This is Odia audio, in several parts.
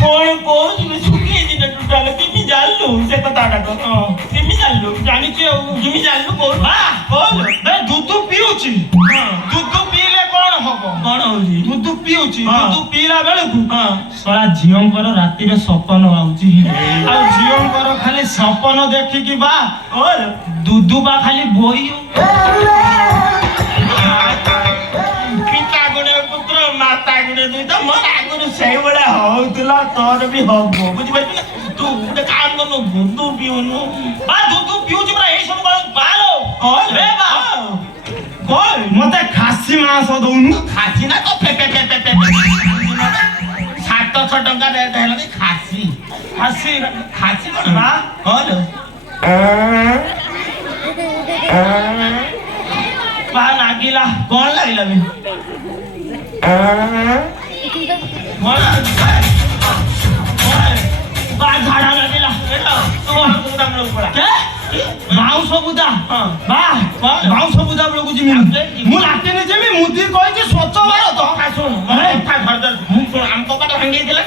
କଣ କହୁଛୁ ଶୁଖିଯାଇଛି ନା ଟୋଟାଲ କେମିତି ଜାଣିଲୁ ସେ କଥାଟା କେମିତି ଜାଣିଲୁ ଜାଣିଛୁ ଆଉ କେମିତି ଜାଣିଲୁ କହୁଛୁ କହୁଛୁ ଦୁଧ ପିଉଛି ଦୁଧ ପିଇଲେ କଣ ହବ କଣ ହଉଛି ଦୁଧ ପିଉଛି ଦୁଧ ପିଇଲା ବେଳକୁ ଶଳା ଝିଅଙ୍କର ରାତିରେ ସପନ ଆଉଛି ଆଉ ଝିଅଙ୍କର ଖାଲି ସପନ ଦେଖିକି ବା ଦୁଧୁ ବା ଖାଲି ବୋଇ ମାତା ଗୁଣେ ଦୁଇ ତ ମୋର ଆଗରୁ ସେଇଭଳିଆ ହଉଥିଲା ତୋର ବି ହବ ବୁଝିପାରିଛୁ ନା ତୁ ଗୋଟେ କାମ କରୁନୁ ଦୁଧୁ ପିଉନୁ ବା ଦୁଧ ପିଉଛି ପରା ଏଇ ସବୁ ମତେ ଖାସି ମାଂସ ଦଉନୁ ଖାସି ନା ତ 700 ଟଙ୍କା ରେଟ୍ ହେଲାଣି ଖାସି ଖାସି ଖାସି କଣ ବା ବା ଲାଗିଲା କଣ ଲାଗିଲା ବି ଝାଡ଼ା ଲାଗିଲା ମାଉଁସ ବୁଦା ବା ମାଉଁସ ବୁଦା ବେଳକୁ ଯିବି ମୁଁ ଲାଟିନି ଯିବି ମୁଦି କହିଛି ସ୍ୱଚ୍ଛ ଭାରତ ଶୁଣ ଆମ କବାଟ ଭାଙ୍ଗିଥିଲା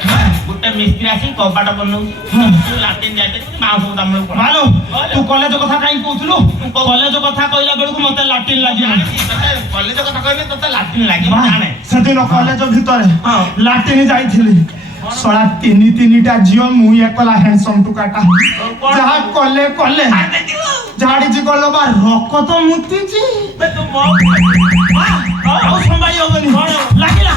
ଗୋଟେ ମିସ୍ତ୍ରୀ ଆସି କବାଟ ବନଉଛି ଲାଟିନ ଯାଇଥିଲି ମାଉଁସ ବୁଦା ବେଳକୁ ମାଲୋ ତୁ କଲେଜ କଥା କାହିଁକି କହୁଥିଲୁ କଲେଜ କଥା କହିଲା ବେଳକୁ ମତେ ଲାଟିନ ଲାଗିଲା କଲେଜ କଥା କହିଲେ ତତେ ଲାଟିନ ଲାଗିବ ଜାଣେ ସେଦିନ କଲେଜ ଭିତରେ ଲାଟିନି ଯାଇଥିଲି ଶଳା ତିନିଟା ଝିଅ ମୁଁ ଏକଲା ହ୍ୟାଣ୍ଡସମ୍ ଟୁକାଟା ଯାହା କଲେ କଲେ ଝାଡ଼ିଛି ଗଲ ବା ରକ ତ ମୁତିଛି ଆଉ ସମ୍ଭାଳି ହବନି ଲାଗିଲା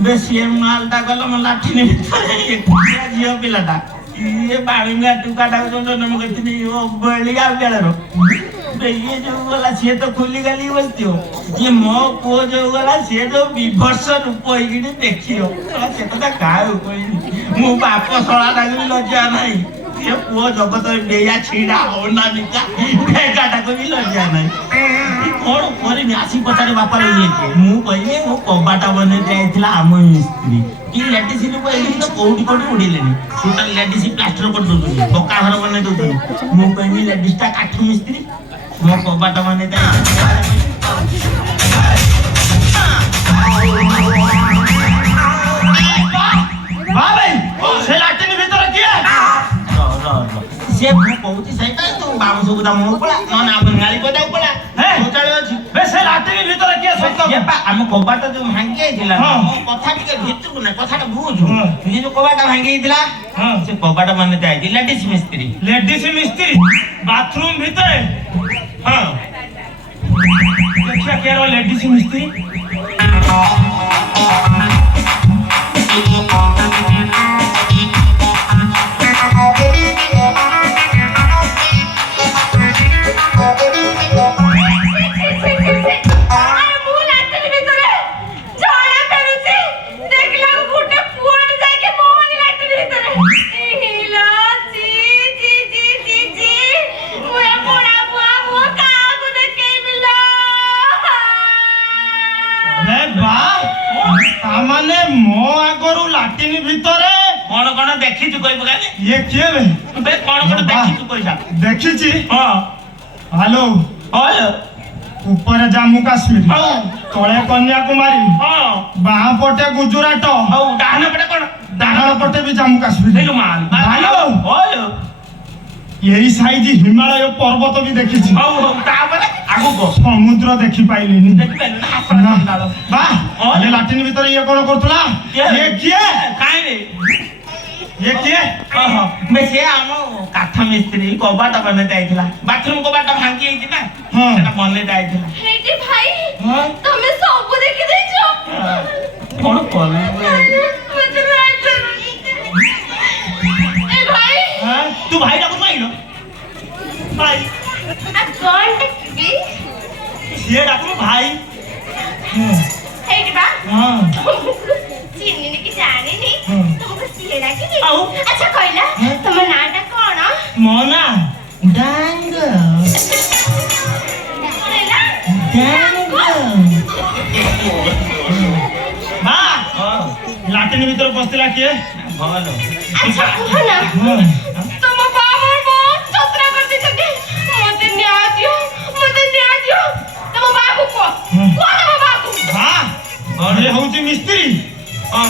ବେଶୀ ମାଲଟା ଗଲ ମୋ ଲାଠିନି ଭିତରେ ଝିଅ ପିଲାଟା ଇଏ ବାଳୁଙ୍ଗା ଟୁକାଟାକୁ ଯୋଉ ଜନ୍ମ କରିଥିଲି ବଳିଆ ବେଳର ଇଏ ଯୋଉ ଗଲା ସିଏ ତ ଖୋଲି ଗାଲି ବସିଥିବ ଇଏ ମୋ ପୁଅ ଯୋଉ ଗଲା ସିଏ ଯୋଉ ବିଭର୍ଷ ରୂପ ହେଇକିନି ଦେଖିବ ସେ କଥା କାହାକୁ କହିନି ମୋ ବାପ ଶଳାଟାକୁ ବି ଲଜ୍ଜା ନାହିଁ ସେ ପୁଅ ଜଗତ ବେୟା ଛିଡ଼ା ହଉନା ବିକା ବେଗାଟାକୁ ବି ଲଜ୍ଜା ନାହିଁ କଣ କରିନି ଆସି ପଚାରେ ବାପା ରହିଯାଇଛି ମୁଁ କହିଲି ମୋ କବାଟା ବନେଇ ଯାଇଥିଲା ଆମ ମିସ୍ତ୍ରୀ କି ଲେଡିସିନ୍ କହିଲି ତ କୋଉଠି ଉଡିଲେନି ଟୋଟାଲ ଲେଡିସ୍ ପ୍ଲାଷ୍ଟର କରିଦଉଛନ୍ତି ପକ୍କା ଘର ବନେଇ ଦଉଛନ୍ତି ମୁଁ କହିଲି ଲେଡିସ୍ଟା କାଠ ମିସ୍ତ୍ରୀ ମୋ କବାଟା ବନେଇ ସେ ମୁଁ କହୁଛି ସେଇଟା ତୁ ବାଉଁଶ ବୁଦା ମୁଁ ପଳା ନହେଲେ ଆମ ଗାଳି ପଦାକୁ ପଳା ଶୌଚାଳୟ ଅଛି ସେ ଲାଟିନି ଭିତରେ କିଏ ସତ ଆମ କବାଟ ଯୋଉ ଭାଙ୍ଗି ଯାଇଥିଲା କଥା ଟିକେ ଭିତରକୁ ନା କଥାଟା ବୁଝୁ ଇଏ ଯୋଉ କବାଟ ଭାଙ୍ଗି ଯାଇଥିଲା ସେ କବାଟ ମାନେ ଯାଇଛି ଲେଡିସ୍ ମିସ୍ତ୍ରୀ ବାଥରୁମ ଭିତରେ ଦେଖିବା କିଏ ଲେଡିସ୍ ମିସ୍ତ୍ରୀ ମାନେ ମୋ ଆଗରୁ ଲାଟିନି ଭିତରେ କଣ କଣ ଦେଖିଛୁ କହିବୁ କାଲି ଇଏ କିଏ ବେ କଣ କଣ ଦେଖିଛୁ କହିସା ଦେଖିଛି ହ୍ୟାଲୋ ଉପରେ ଜାମ୍ମୁ କାଶ୍ମୀର ତଳେ କନ୍ୟାକୁମାରୀ ବାଁ ପଟେ ଗୁଜୁରାଟ ଡାହାଣ ପଟେ କଣ ଡାହାଣ ପଟେ ବି ଜାମ୍ମୁ କାଶ୍ମୀର ଏଇ ସାଇଜ ହିମାଳୟ ପର୍ବତ ବି ଦେଖିଛି ତାପରେ ଆଗକୁ ସମୁଦ୍ର ଦେଖି ପାଇଲିନି ଲାଟିନ ଭିତରେ ଇଏ କଣ କରୁଥିଲା ଇଏ କିଏ ସେ ଆମ କାଠ ମିସ୍ତ୍ରୀ କବାଟ ବନେଇ ଯାଇଥିଲା ବାଥରୁମ କବାଟ ଭାଙ୍ଗି ଯାଇଛି ନା ସେଟା ବନେଇ ଯାଇଥିଲା ତମେ ସବୁ ଦେଖି ଦେଇଛ କଣ କଲ ତୁ ଭାଇ ଡାକୁ ମାଇଲ ଭାଇ ସିଏ ଡାକୁ ଭାଇ ହେଇଟି ବା ଚିହ୍ନିନି କି ଜାଣିନି ତମକୁ ସିଏ ଡାକିନି ଆଚ୍ଛା କହିଲା ତମ ନାଁଟା କଣ ମୋ ନା ଡାଙ୍ଗ ଲାଟିନ ଭିତରେ ବସିଥିଲା କିଏ ଭଲ ଆଚ୍ଛା କୁହ ନା ତମ ବାବା ବହୁତ ଚତୁରା କରିଦେଇଛନ୍ତି ମତେ ନ୍ୟାୟ ଦିଅ ତମ ବାବାକୁ କୁହ ତମ ବାବାକୁ ଘରେ ହଉଛି ମିସ୍ତ୍ରୀ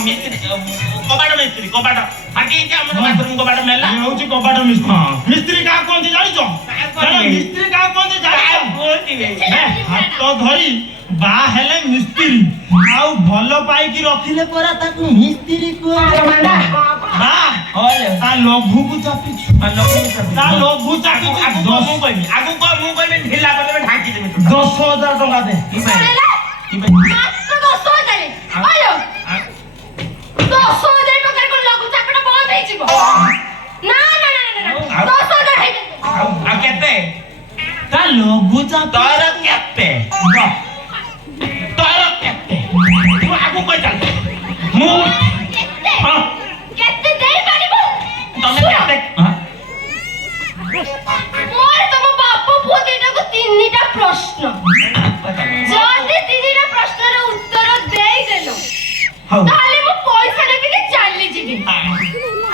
ମିସ୍ତ୍ରୀ କବାଟ ମିସ୍ତ୍ରୀ କବାଟ ଫାଟିଛି ଆମର ବାଥରୁମ କବାଟ ମେଲା ଇଏ ହଉଛି କବାଟ ମିସ୍ତ୍ରୀ ମିସ୍ତ୍ରୀ କାହା କୁହନ୍ତି ଜାଣିଛ ମିସ୍ତ୍ରୀ କାହା କୁହନ୍ତି ଜାଣିଛ ହାତ ଧରି ବାହା ହେଲେ ମିସ୍ତ୍ରୀ ଆଉ ଭଲ ପାଇକି ରଖିଲେ ପରା ତାକୁ ମିସ୍ତ୍ରୀ କୁହନ୍ତି ତା ଲଘୁକୁ ଚାପିଛୁ ତା ଲଘୁ ଚାପିଛୁ ମୁଁ କହିବି ଢିଲା କରିଦେବେ ଢାଙ୍କି ଦେବେ 10,000 ଟଙ୍କା ଦେ ମାତ୍ର 10,000 ଆଲୋ 10,000 ଟଙ୍କା କୋ ଲଘୁ ଚାପଟା ବନ୍ଦ ହେଇଯିବ ନା 10,000 ହେଇଯିବ ଆଉ କେତେ ତା ଲଘୁ ଚାପ ତୋର କେତେ ତୁ ଆଗକୁ କହି ଚାଲ ମୁଁ କେତେ ଦେଇ ପାରିବ ତମେ କେତେ ମୋର ତମ ବାପ ପୁଅ ଦିଟାକୁ 3ଟା ପ୍ରଶ୍ନ ଯଦି 3ଟା ପ୍ରଶ୍ନର ଉତ୍ତର ଦେଇଦେଲ ତାହେଲେ ମୁଁ ପଇସା ନେଇକି ଚାଲିଯିବି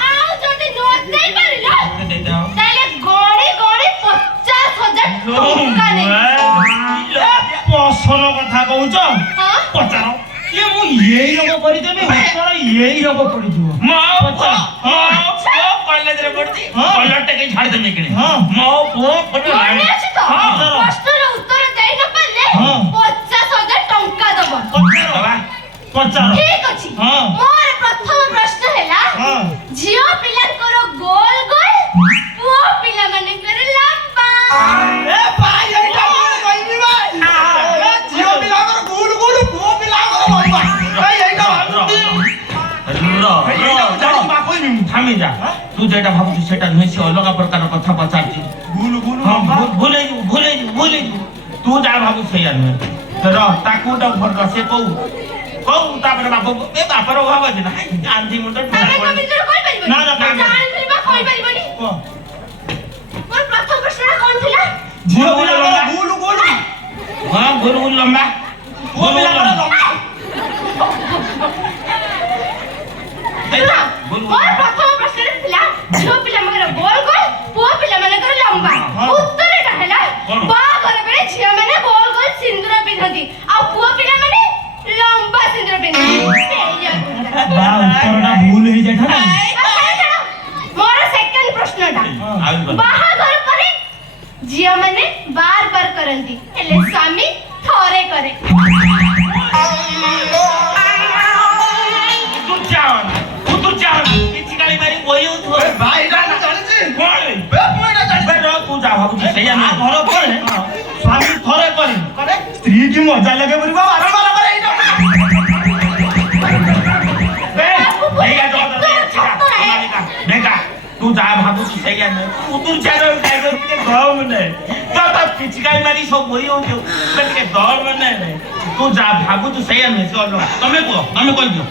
ଆଉ ଯଦି ନ ଦେଇ ପାରିଲ ତାହେଲେ ଗଣି 50,000 ଟଙ୍କା ପସନ କଥା କହୁଛ ପଚାର ଇଏ ମୁଁ ଏଇ ରୋଗ କରିଦେବି ଉତ୍ତର ଏଇ ରୋଗ ପଡିଯିବ କଲେଜରେ ପଢୁଛି କଲର ଟେ କେହି ଛାଡିଦେମି କିଣି ମୋ ପୁଅ ମନେ ଅଛି ତ ପ୍ରଶ୍ନର ଉତ୍ତର ଦେଇ ନ ପାରିଲେ 50,000 ଟଙ୍କା ଦବ ପଚାର ଠିକ ଅଛି ମୋର ପ୍ରଥମ ପ୍ରଶ୍ନ ହେଲା ଝିଅ ପିଲାଙ୍କର ଗୋଲ ଗୋଲ ପୁଅ ପିଲାମାନଙ୍କର ଲମ୍ବା ଏ ଭାଇ ଏଇଟା କଣ କହିବି ଭାଇ ଝିଅ ପିଲାଙ୍କର ଗୁଲ ଗୁଲ ପୁଅ ପିଲାଙ୍କର ଲମ୍ବା ଏଇଟା থামি যা তুই যেটা ভাবছিস সেটা নয় সে অলগা প্রকার কথা পচারছি ভুলে তু যা ভাবু সেইয়া নয় র তাকু তো ভর সে কৌ তারপরে বাপ এ বাপর অভাব আছে না গান্ধী মুন্ড না না ମୋର ପ୍ରଥମ ପ୍ରଶ୍ନଟା କଣ ଥିଲା ଝିଅ ପିଲାଙ୍କର ଗୁଲ ଗୁଲ ହଁ ଗୁରୁ ଲମ୍ବା ପୁଅ ପିଲାଙ୍କର ଲମ୍ବା ମୋର ପ୍ରଥମ ପ୍ରଶ୍ନଟା ଥିଲା ଝିଅ ପିଲାମାନଙ୍କର ଗୋଲ ଗୋଲ ପୁଅ ପିଲାମାନଙ୍କର ଲମ୍ବା ଉତ୍ତରଟା ହେଲା ବାହାଘର ବେଳେ ଝିଅମାନେ ଗୋଲ ଗୋଲ ସିନ୍ଦୁର ପିନ୍ଧନ୍ତି ଆଉ ପୁଅ ପିଲାମାନେ ଲମ୍ବା ସିନ୍ଦୁର ପିନ୍ଧନ୍ତି ଉତ୍ତରଟା ଭୁଲ ହେଇଯାଇଥାନ୍ତା ମୋର ସେକେଣ୍ଡ ପ୍ରଶ୍ନଟା ବାହାଘର ପରେ ଝିଅମାନେ ବାର ବାର କରନ୍ତି ହେଲେ ସ୍ୱାମୀ ଥରେ କରେ କିଛି ଗାଳି ମାରି ବହି ହଉଥିବ ଭାଇ ଜାଣିଛି କଣ ତୁ ଯା ଭାବୁଛୁ ସେଇଆ ନା ଘର ପରେ ସ୍ୱାମୀ ଥରେ କରେ ସ୍ତ୍ରୀ କି ମଜା ଲାଗେ ବୋଲି ବାରମ୍ବାର କରେ ତୁ ଯାହା ଭାବୁଛୁ ସେଇଆ ନୁହେଁ କୁତୁର ଚାର ଦମ ନାହିଁ ତ ପିଚିକାଇ ମାରି ସବୁ ବହି ହଉଛୁ ଟିକେ ଦମ ନାହିଁ ତୁ ଯାହା ଭାବୁଛୁ ସେଇଆ ନୁହେଁ ସେ ଅଲଗା ତମେ କୁହ ତମେ କହିଦିଅ